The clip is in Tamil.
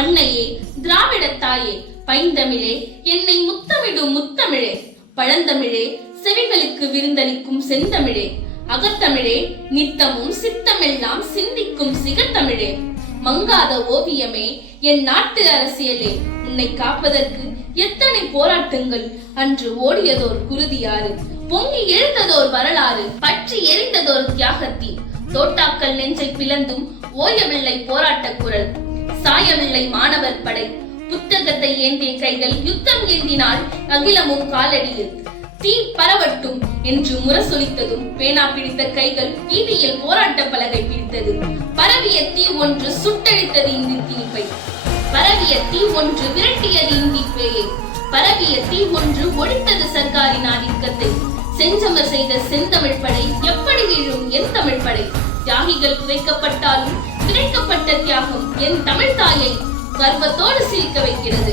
அன்னையே திராவிட தாயே, பைந்தமிழே என்னை முத்தமிடும் முத்தமிழே, பழந்தமிழே செவிகளுக்கு விருந்தளிக்கும் செந்தமிழே, அகத்தமிழே நித்தமும் சித்தமெல்லாம் சிந்திக்கும் சிகத்தமிழே, மங்காத ஓவியமே என் நாட்டு அரசியலே, உன்னை காப்பதற்கு எத்தனை போராட்டங்கள், அன்று ஓடியதோர் குருதியாறு, பொங்கி எழுந்ததோர் வரலாறு, பற்றி எரிந்ததோர் தியாகத்தீ, தோட்டாக்கள் நெஞ்சை பிளந்தும் ஓயவில்லை போராட்ட குரல், சாயவில்லை மாணவர் படை, புத்தகத்தை ஏந்திய கைகள் யுத்தம் ஏந்தினால் அகிலமும் காலடியில், தீ பரவட்டும் என்று முரசொலித்ததும் பேனா பிடித்த கைகள் வீதியில் போராட்ட பலகை பிடித்தது. பரவிய தீ ஒன்று சுட்டழித்தது இந்தி திணிப்பை, பரவிய தீ ஒன்று விரட்டியது இந்தி பேயை, பரவிய தீ ஒன்று ஒழித்தது சர்க்காரின் ஆதிக்கத்தை, செஞ்சமர் செய்த செந்தமிழ் படை எப்படி வீழும் என் தமிழ் படை, தியாகிகள் புதைக்கப்பட்டாலும் விதைக்கப்பட்ட தியாகம் என் தமிழ் தாயை கர்வத்தோடு சிரிக்க வைக்கிறது.